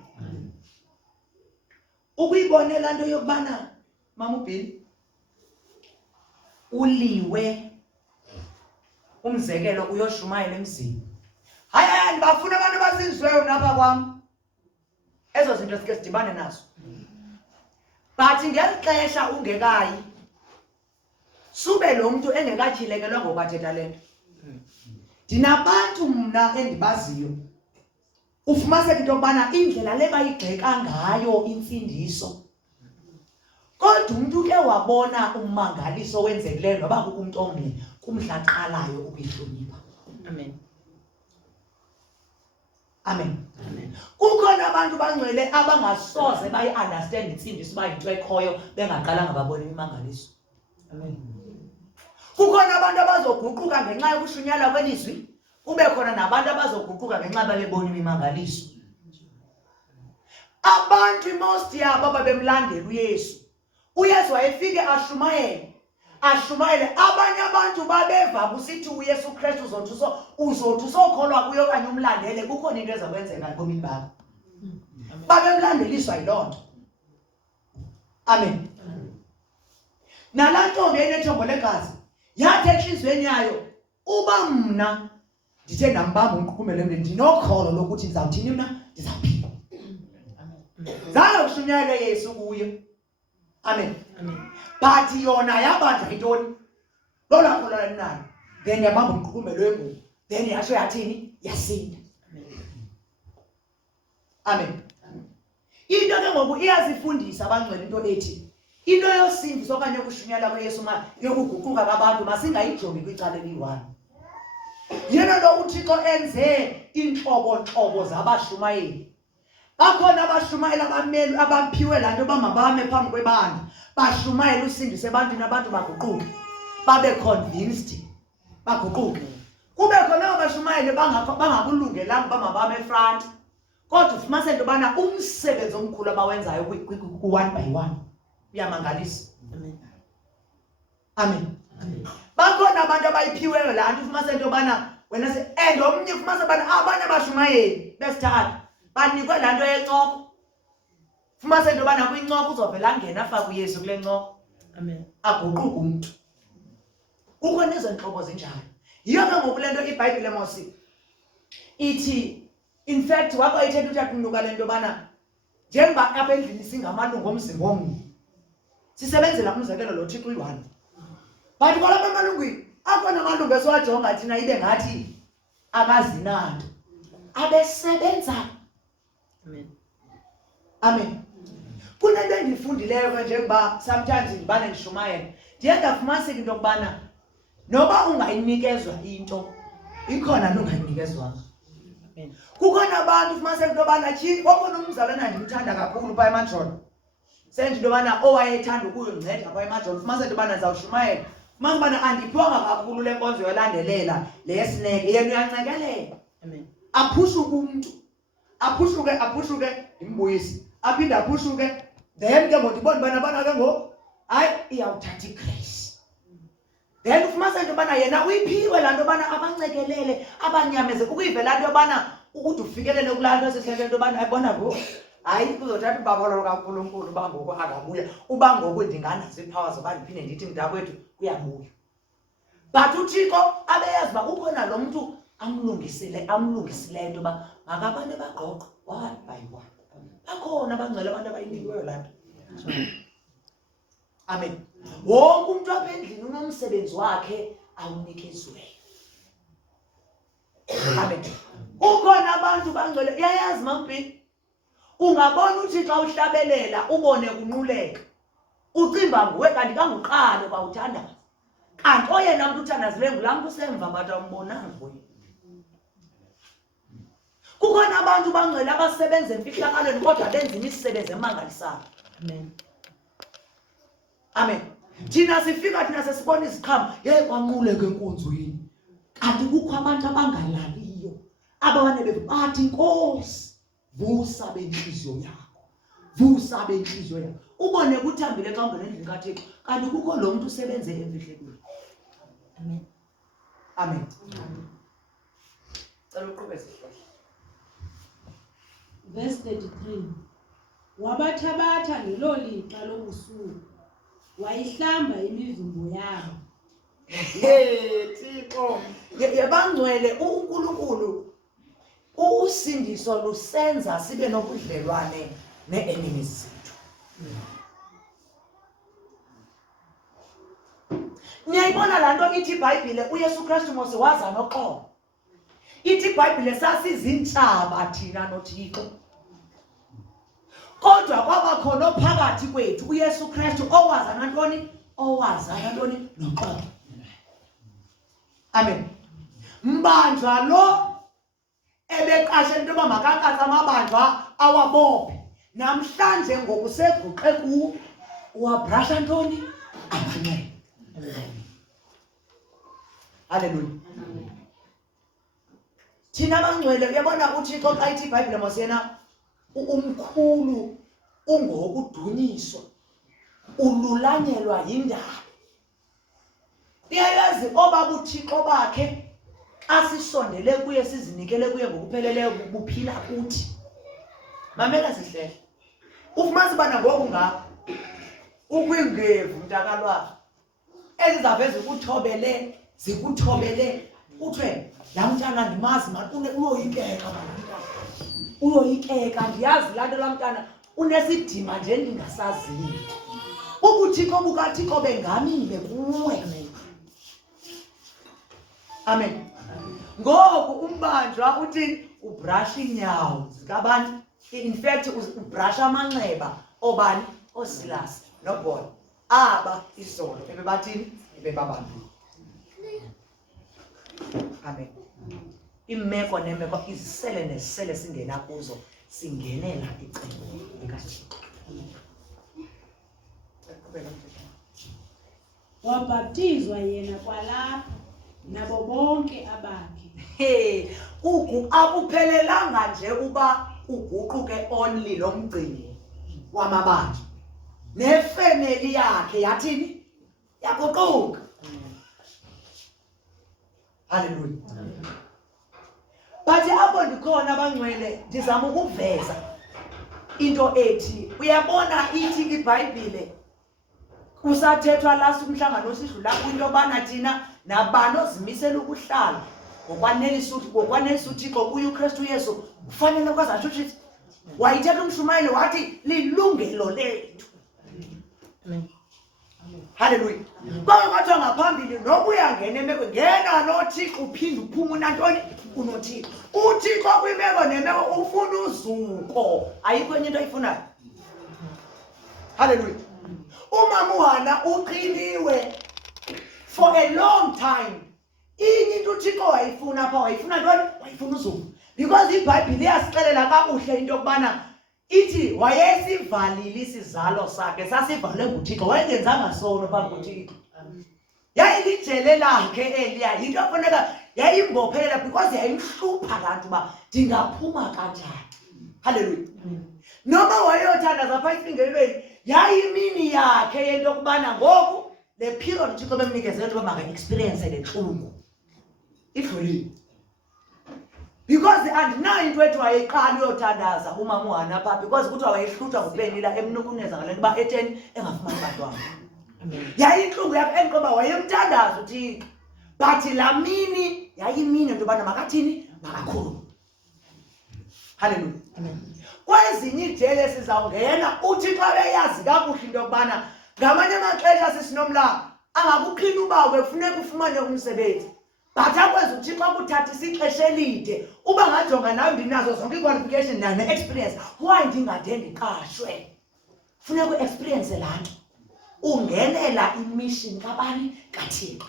Ukuyibonela into yokubana Mama uBhili uliwe umzekelo uyoshumayela emzini. Hayi ndibafuna abantu abazizweyo napha kwam. Ezo zinto sike sidibane nazo. But ngelixesha ungekayi sube lo muntu engekathilekelwa ngokathetha lento. Ndinabantu mna endibaziyo. Ufumaniseke into yokubana indlela le bayigxeka ngayo imfundiso. Kodwa umuntu ke wabona ummangaliso wenzekileyo noba kumuntu omnye kumhlaqalayo ukuyihlonipha. Amen. Amen. Amen. Kukhona abantu bangcwele abangasoze bayi-understand imfundiso bayinto ekhoyo bengaqalanga babona imimangaliso. Amen. Kukhona abantu abazoguquka ngenxa yokushunyala kwelizwi. Kube khona nabantu abazoguquka ngenxa babebona imimangaliso. Abantu most yabo babemlandela uYesu. uYesu wayefike ashumayele. ashumayele. Abanye abantu babeva kusithi uYesu Kristu uzothi usokholwa kuyo okanye umlandele kukhona into ezakwenzeka komini bakho. Babemlandeliswa yiloo nto. Amen. Nalaa ntombi enethombo legazi yathi enhliziyweni yayo, uba mna ndithe ndambamba umqhuqhumelo ndinokholo lokuthi ndizawuthini mna ndizawuphila. Zange kushunyayelwe Yesu kuyo. Amen. But yona yabanjwa yintoni? Lolaa kholo lanayo. Then yabamba umqhuqhumelo wengubo. Then yasho yathini? Yasinda. Amen. Into ke ngoku iyazifundisa abangcwele into ethi into yosindiso okanye yokushunyayela kweYesu yokuguquka kwabantu masingayijongi kwicala eliyi-one. Yena lo uThixo enze iintlobo zabashumayeli. Bakhona abashumayeli abameli abaphiwe laa nto bamabame phambi kwebandla bashumayela usindiso ebantwini, abantu baguquke babe convinced baguquke. Kube khona abashumayeli bangakulungelanga uba mabame efront, kodwa ufumanise into yobana umsebenzi omkhulu abawenzayo ku-one by one uyamangalisa. Amen. Bakhona abantu abayiphiweyo laa nto ufumanise into yobana wena and omnye ufumanise ubana abanye abashumayeli besithathu banikwe laa nto yencoko. Ufumanise into yobana kwincoko uzovela angena afake uYesu kule ncoko. Amen. Aguquke umntu. Kukho nezo ntlobo zinjalo. Yiyo ke ngoku le nto iBhayibhile mosi ithi, in fact wakho ithetha uThixo le nto yobana njengoba apha endlini singamalungu omzimba omnye sisebenzela umzekelo lo Thixo uyi-one. But kwalapha emalungwini akhona amalungu esiwajonga thina ibe ngathi akazinanto abesebenza. Amen. Kunento endiyifundileyo ke njengoba sometimes ndibane ndishumayela ndiye ndafumaniseka into yokubana noba ungayinikezwa into ikhona nto ungayinikezwanga. Kukhona abantu ufumaniseka into yobana tyhini okhona umzalwana ndimthanda kakhulu phaa emajoni senje into yobana owayethanda ukuyonceda phaa emajoni ufumaniseka into yobana ndizawushumayela. Ufumanise ubana andiphiwanga kakhulu le nkonzo yolandelela le yesineke yena uyancekelela. Aphusuke umntu aphusuke ndimbuyise aphinde aphusuke then ke ngoku ndibona ubana abana ke ngoku hayi iyawuthatha igrace. Then ufumanise into yobana yena uyiphiwe laa nto yobana abancekelele abanyameze ukuyivela nto yobana ukuthi ufikelele kulaa nto esihlele into yobana ayibona ngoku hayi kuzothatha ubabalo kaNkulunkulu uba ngoku akabuya, uba ngoku ndinganazo iiphawa zoba ndiphinde ndithi mntakwethu kuyabuya. But uThixo abeyazi uba ukhona lo mntu amlungisileyo into yoba makabane bagqogqe one by one. Bakhona abangcwele abantu abayinikiweyo laa nto. Amen. Wonke umntu apha endlini unomsebenzi wakhe awunikeziweyo. Amen. Ukhona abantu bangcwele yayazi mampini ungabona uthi xa uhlabelela ubone kunquleka ucimba nguwe kanti kanguqale kwawuthandaza kanti oyena mntu uthandazile ngulaa mntu usemva bathi awumbonanga nguye. Kukhona abantu bangcwele abasebenza emfihlakalweni kodwa benza imisebenzi emangalisayo. Amen. Amen. Thina sifika thina sesibona iziqhamo kwanquleka enkonzweni kanti kukho abantu abangalaliyo abane bathi Nkosi vusa benhliziyo yakho, vusa benhliziyo yakho. Ubone kuthambile xa ungena endlini kaThixo kanti kukho lo muntu usebenze emfihlekweni. Amen. Amen. Cela uqhubeke. Verse 33. Wabathabatha ngelo lixa lobusuku wayihlamba imivimbo yabo. Thixo yabangcwele uNkulunkulu usindiso lusenza sibe nobudlelwane nee-enemies zethu. Niyayibona laa nto ithi iBhayibhile uYesu Kristu mose waza noxolo. Ithi iBhayibhile sasizintshaba thina noThixo kodwa kwabakhona ophakathi kwethu uYesu Kristu owaza nantoni? Owaza nantoni? Noxolo. Amen. Mbanjwa lo ebeqashe into yoba makankatha amabanjwa awabophe namhlanje ngokuseguqe kuwo uwabrasha ntoni? Amanene. Haleluya. Thina abangcwele uyabona uThixo xa ithi iBhayibhile mose yena umkhulu ungokudunyiswa ululanyelwa yindalo. Niyayazi obaba uThixo bakhe asisondele kuye sizinikele kuye ngokupheleleyo buphila kuthi. Mamela sihlele. Ufumanise bana ngoku ngapha ukwingevu mntakalwa. Ezizaveze zikuthobele uthe la mntana ndimazi manje uyoyikeka bana. Uyoyikeka ndiyazi la nto la mntana unesidima nje ndingasaziyo. UbuThixo bukaThixo bengamile kuwe. Amen. Ngoku umbanjwa uthi ubrush inyawo zikabantu. In fact ubrush amanxeba obani oSilas noBoy. Aba izolo bebathini bebabantu. Amen. Imeko nemeko izisele nesele singena kuzo singenela icebo likaThixo. Wabhaptizwa yena kwalapha nabo bonke abakhe. Akuphelelanga nje uba uguquke only lo mgcini wamabandla. Nefamily yakhe yathini? Yaguquka. Hallelujah. But apho ndikhona abangcwele ndizama ukuveza into ethi uyabona ithi iBhayibhile kusathethwa last umhlangano osidlula into bana thina nabani ozimisela ukuhlala ngokwanelisa uThixo kuYesu Yesu kufanele kwazathi uthi wayithetha umshumayeli wathi lilungelo lethu. Amen. Hallelujah. Kwakuthiwa ngaphambili noba uyangena emeko ngena noThixo uphinde uphuma unantoni unoThixo. uThixo kwimeko nemeko ufuna uzuko. Ayikho enye into ayifunayo. Hallelujah. Umama uHana uqiniwe for a long time. Inye into uThixo wayifuna apha wayifuna ntoni? Wayifuna uzuko. Because iBhayibhile iyasixelela kakuhle into yokubana ithi wayesivalile isizalo sakhe sasivalwe nguThixo wayengenzanga sono phambi kuThixo. Yayilijele lakhe eliya yinto efuneka yayimbophelela because yayimhlupha laa nto uba ndingaphuma kanjani. Hallelujah. Noma wayeyothandaza phaa esingelweni yayimini yakhe yento yokubana ngoku le period uThixo bemnikezele into yoba maka-experience le ntlungu idlulile. Because andinayo into ethi wayeqala uyothandaza umama uHana phaa because kuthiwa wayehluthwa ngupenila emnukuneza ngale nto uba etheni engafumani bantwana. Yayintlungu yakhe enqoba wayemthandaza uThixo. But laa mini yayimini into yobana makathini makakhulu. Hallelujah. Kwezinye iidele sizawungena uThixo abeyazi kakuhle into yokubana ngamanye amaxesha sisinomlanga angakuqhini ubawe kufuneka ufumane umsebenzi. But akwenza uThixo akuthathisa ixesha elide uba ngajonga nawe ndinazo zonke iqualification ne-experience why ndingade ndiqashwe. Funeka u-experience laa nto ungenela imission kabani kaThixo.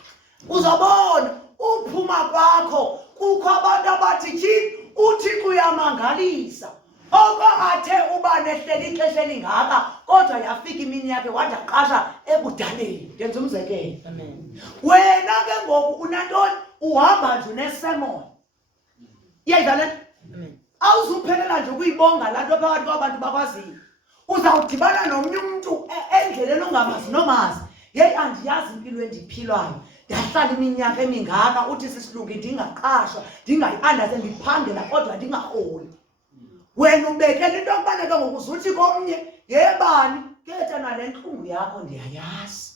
Uzobona uphuma kwakho kukho abantu abathi tyhini uThixo uyamangalisa. Oko athe uba nehleli ixesha elingaka kodwa yafika imini yakhe wathi aqasha ebudaleni. Ndenza umzekelo. Wena ke ngoku unantoni uhamba nje unesemon. Iyayidlala? Awuzuphelela nje ukuyibonga laa nto phakathi kwabantu bakwaziyo. Uzawudibana nomnye umntu endleleni ongamazi nomazi. Yeyi andiyazi impilo endiphilwayo. Ndahlala iminyaka emingaka uthi sisilungi ndingaqashwa ndingayi-andase ndiphangela kodwa ndingarholi. Wena ubekela into yokubana ke ngoku uzuthi komnye yebani ketha nale ntlungu yakho ndiyayazi.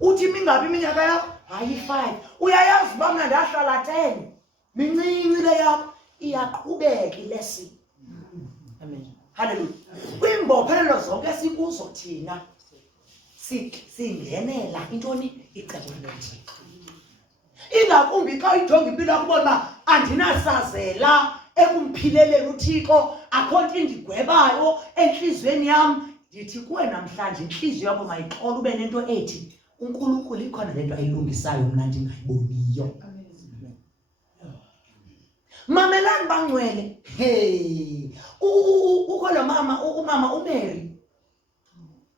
Uthi mingaphi iminyaka yakho? Hayi 5. Uyayazi uba mna ndahlala 10. Mincinci le yakho iyaqhubeka ilesini. Amen. Hallelujah. Kwimbophelelo zonke sikuzo thina singenela intoni icebo likaThixo. Ingakumbi xa uyijonga impilo yakho ubona uba andinasazela ekumphileleni uThixo akho nto indigwebayo entliziyweni yam. Ndithi kuwe namhlanje intliziyo yakho mayixole ube nento ethi uNkulunkulu ikhona le nto ayilungisayo mna ndingayiboniyo. Mamelani bangcwele. Ukho lo mama umama uMary.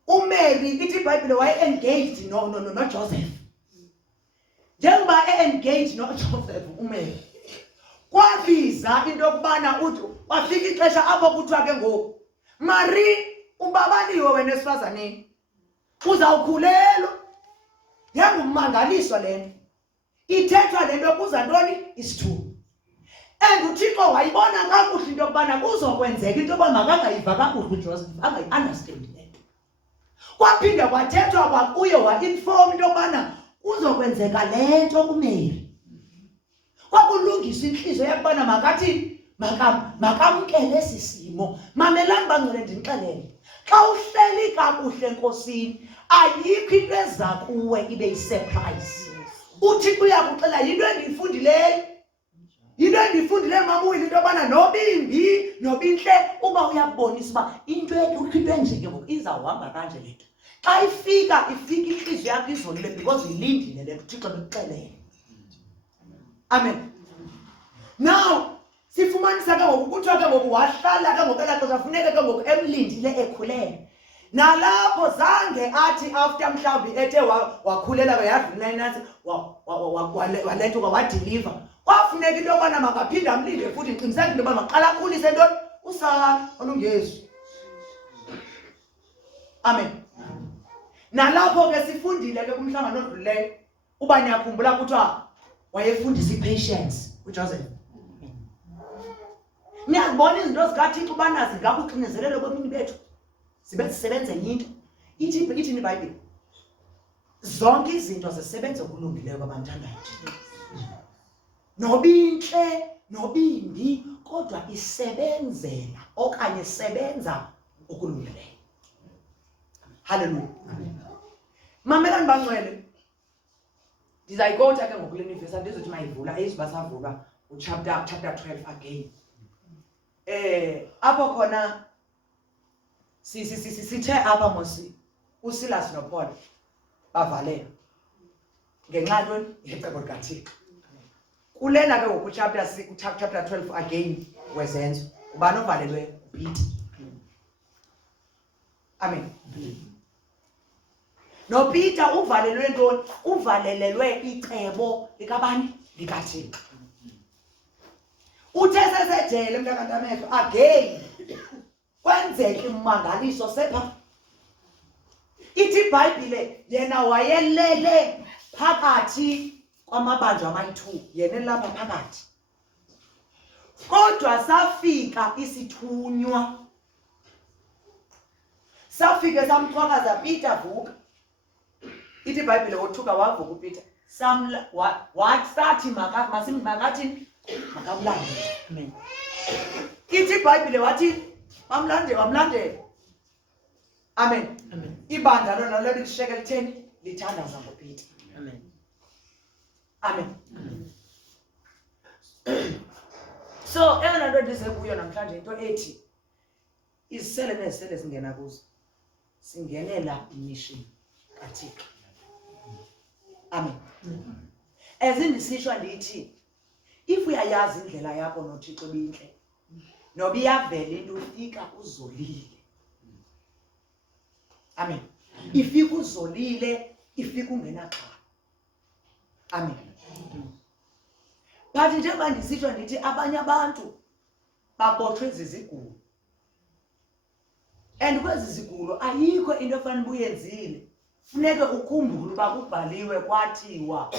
UMary ithi iBhayibhile waye-engaged noJoseph. Njengoba e-engaged noJoseph uMary kwabiza into yokubana uthi wafika ixesha apho kuthiwa ke ngoku Mari ubabaliwe wena esifazaneni uzawukhulelwa. Yangummangaliswa le nto. Ithethwa lento kuza ntoni? Isithuba. And uThixo wayibona kakuhle into yokubana kuzokwenzeka into yoba makangayiva kakuhle uJoseph, angayi-understand le nto. Kwaphinde kwathethwa kwakuye wa-inform into yokubana kuzokwenzeka le nto kuMary. Kwakulungisa inhliziyo yakubana makathini? Makamkele esi simo. Mamelani bangcwele ndinixelele. Xa uhleli kakuhle enkosini, ayikho into eza kuwe ibe yi-surprise. UThixo uyakuxela yinto endiyifundileyo. Yinto endiyifundileyo mamuwile into yobana nobimbi nobintle uba uyakubonisa uba into enjeke ngoku izawuhamba kanje le nto. Xa ifika inhliziyo yakho izolile because uyilindile le nto uThixo bekuxelele. Amen. Now sifumanisa ke ngoku kuthiwa ke ngoku wahlala ke ngoku elaa xesha funeka ke ngoku emlindile ekhulele. Nalapho zange athi after mhlawumbi ethe wakhulela yadlula inansi walentuka wadeliver. Kwafuneka into yobana makaphinde amlinde futhi ngiqiniseka into yobana maqala akhulise ntoni? Usana olungezu. Amen. Nalapho ke sifundile ke kumhlangano odlulileyo uba niyakhumbula kuthiwa wayefundisa i-patience uJoseph. Niyazibona izinto zikaThixo ubana zingakuxinezelelo kwemini bethu zibe zisebenze into. Ithini iBhayibhile? Zonke izinto zisebenza okulungileyo kwabamthandayo. Nobintle nobimbi kodwa isebenzela okanye sebenza okulungileyo. Hallelujah. Mamelani bangcwele. Ndizayikota ke ngokule verse andizothi mayivula ezibasavula chapter 12 again. Apho khona sithe apha mosi uSilas noPaul bavaleka ngenxa ntoni? Yecebo likaThixo. Kulena ke ngoku chapter 12 again wezenzo ubani ovalelwe? Peter. Amen. No Peter uvalelwe ntoni? Uvalelelwe icebo likabani? LikaThixo. Uthe sesejele mntakantamehlo again kwenzeka imangaliso sepha. Ithi iBhayibhile yena wayelele phakathi kwamabanjwa ayi-2 yena lapha phakathi. Kodwa safika isithunywa. Safike samxhakaza Peter vuka. Ithi iBhayibhile wothuka wavuka uPeter. Sathi makathi makamlande. Amen. Ithi iBhayibhile wathi wamlandela. Amen. Amen. Ibandla lona lelisheke litheni? Lithandaza ngoPeter. Amen. Amen. Amen. So eyona nto ndize kuyo namhlanje into ethi izisele nezisele singena kuzo singenela imission kaThixo. Amen. Ezindisishwa ndithi if uyayazi indlela yakho noThixo bintle noba iyavela into ufika uzolile. Amen. Ifika uzolile, ifika ungenaxhala. Amen. But njengoba ndisitsho ndithi abanye abantu babotshwe zizigulo. And kwezi zigulo ayikho into efanele uyenzile. Funeke ukhumbule uba kubhaliwe kwathiwa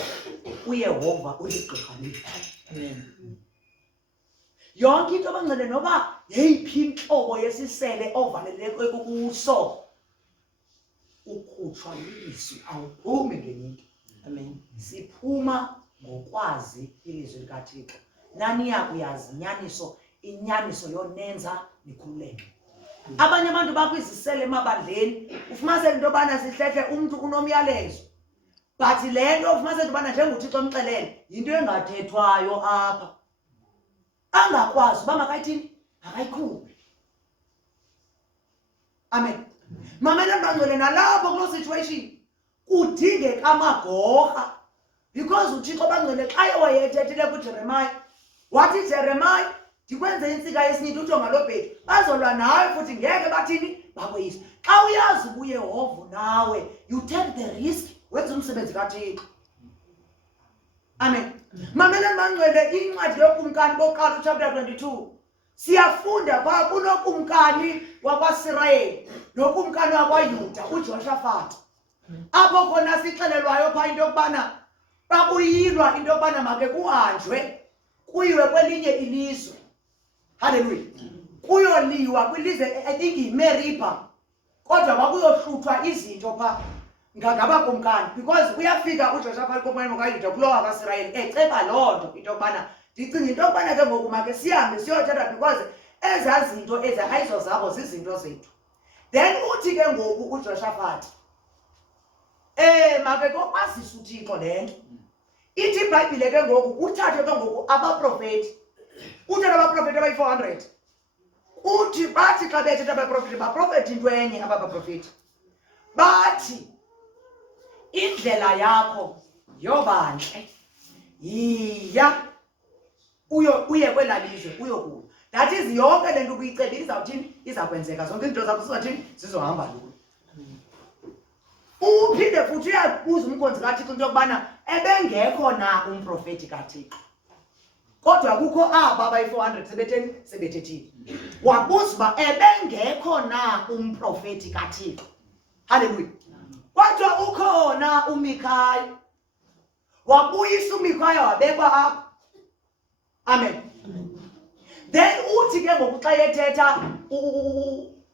uYehova uligqirha lethu. Amen. Yonke into abangcele noba yeyiphi inhlobo yesisele ovaleleke kuso ukhutshwa lilizwi awuphumi ngenyinto. Amen. Siphuma ngokwazi ilizwi likaThixo. Naniya kuyazi inyaniso yonenza nikhululeke. Abanye abantu bakwizisele emabandleni ufumaniseke into yobana sihlehle umntu unomyalezo. But le nto ufumaniseke into yobana njengoThixo omxelele yinto engathethwayo apha. Angakwazi uba makayithini? Akayikhuphe. Amen. Mamela bangcwele nalapho kuloo situation kudingeka amagorha because uThixo bangcwele xa wayethethile kuJeremiah wathi Jeremiah ndikwenze intsika yesinyithi utho ngaloo bhedu bazolwa nawe futhi ngeke bathini bakweyise. Xa uyazi uYehova nawe you take the risk wenza umsebenzi kaThixo. Amen. Mamela bangcwele incwadi yokumkani boqala chapter 22 siyafunda kunokumkani wakwaSirayeli nokumkani wakwaYuda uJoshafat. Apho khona sixelelwayo pha into yokubana bakuyilwa into yobana make kuhanjwe kuyiwe kwelinye ilizwe. Hallelujah. Kuyoliwa kwilizwe I think iMeriba. Kodwa kwakuyohluthwa izinto pha ngabakumkani because uyafika uJoshua komane kaYuda kulowa kaIsrael eceba lonto into yobana ndicinga into yobana ke ngoku make sihambe siyothatha because ezazinto ayizo zabo zizinto zethu. Then uthi ke ngoku uJoshua make kokwazisa uThixo lento. Ithi iBhayibhile ke ngoku uthathe ke ngoku abaprofeti. Uthathe abaprofeti abayi400. Uthi bathi xa bethetha abaprofeti baprofeti into enye abaprofeti. Bathi indlela yakho yobanhle. Yiya uye kwelalizwe uyokula. That is yonke lento ukuyiceba izawuthini izakwenzeka zonke izinto zakho sizathini zizohamba lula. Uphinde futhi uyabuza umkhonzi kaThixo into yokubana ebengekho na umprofeti kaThixo. Kodwa kukho aba abayi400 sebetheni sebethethile. Wabuza uba ebengekho na umprofeti kaThixo. Hallelujah. Kodwa ukhona uMikhaya. Wabuyisa uMikhaya wabekwa apha. Amen. Then uthi ke ngoku xa yethetha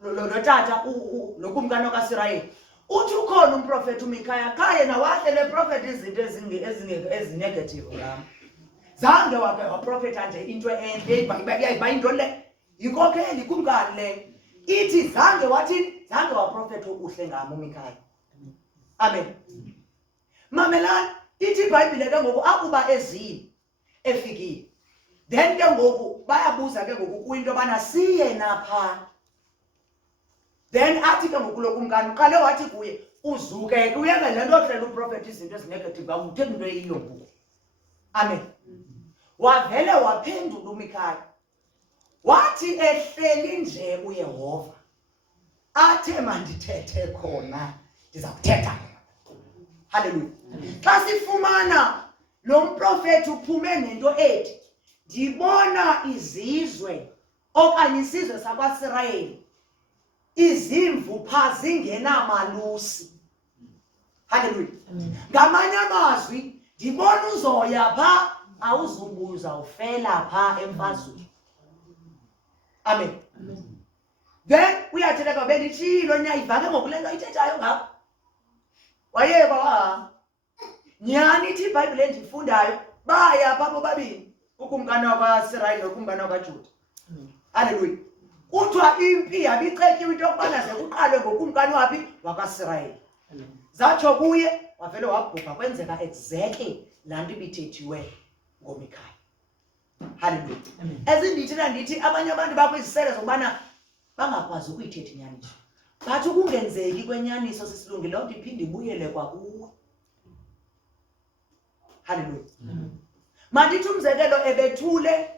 lo tata lokumkani kaIsrael. Uthi ukhona umprofeti uMikhaya khaye nawahle le prophet izinto ezinegative ngam. Zange wake waprofeta nje into enhle bayiba into le inkokheli kumkani le. Ithi zange wathini zange waprofeta okuhle ngam uMikhaya. Amen. Mamelani ithi iBhayibhile ke ngoku akuba ezini efikile. Then ke ngoku bayabuza ke ngoku kuyinto bana siye napha. Then athi ke ngoku lokumkani uqale wathi kuye uzuke uyeke le nto ohlela uprofeti izinto ezinegative awuthethi into eyiyo ngoku. Amen. Wavele waphendula uMikhaya. Wathi ehleli nje uYehova athe mandithethe khona ndiza kuthetha. Hallelujah. Xa sifumana lo mprofeti uphume nento ethi ndibona izizwe okanye isizwe sakwaIsrael izimvu pha zingenamalusi. Hallelujah. Ngamanye amazwi ndibona uzoya pha awuzubuza ufela pha emfazweni. Amen. Then uyathetha kwabe nditshilo nyayivake ngokule nto ithethayo ngapha. Wayeba wahamba. Nyani ithi iBhayibhile endifundayo baya pha bobabini ukumkani wakwaIsrael nokumkani wakaJuda. Hallelujah. Kuthiwa impi yabicetyiwe into yokubana ze kuqalwe ngokumkani waphi wakwaIsrael. Zatsho kuye wavele wabhubha kwenzeka exactly laa nto ibithethiwe ngoMikhaya. Hallelujah. Ezindithi nandithi abanye abantu bakwizisele zokubana bangakwazi ukuyithetha inyaniso. But ukungenzeki kwenyaniso sisilungile loo nto iphinde ibuyele kwakuwe. Hallelujah. Mandithi umzekelo ebethule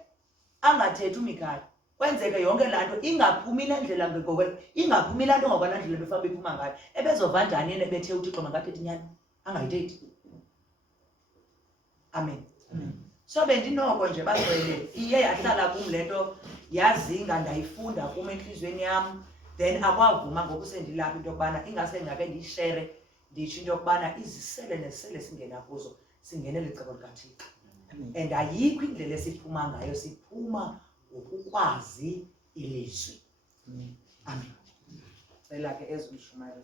angathethi uMikhaya. Kwenzeke yonke laa nto ingaphumi nendlela ngekokwe ingaphumi laa nto ngokwana ndlela befa bephuma ngayo. Ebezova njani yena ebethe uThixo mangathethe inyani angayithethi. Amen. So bendinoko nje bagcwele iye yahlala kum le nto yazinga ndayifunda kum enhlizweni yam. Then akwavuma ngoku sendilapha into yokubana ingase ngake ndiyishere nditsho into yokubana izisele nesele singena kuzo singenele icebo likaThixo. And ayikho indlela esiphuma ngayo siphuma ngokukwazi ilizwi. Amen. Cela ke ezimshumayelo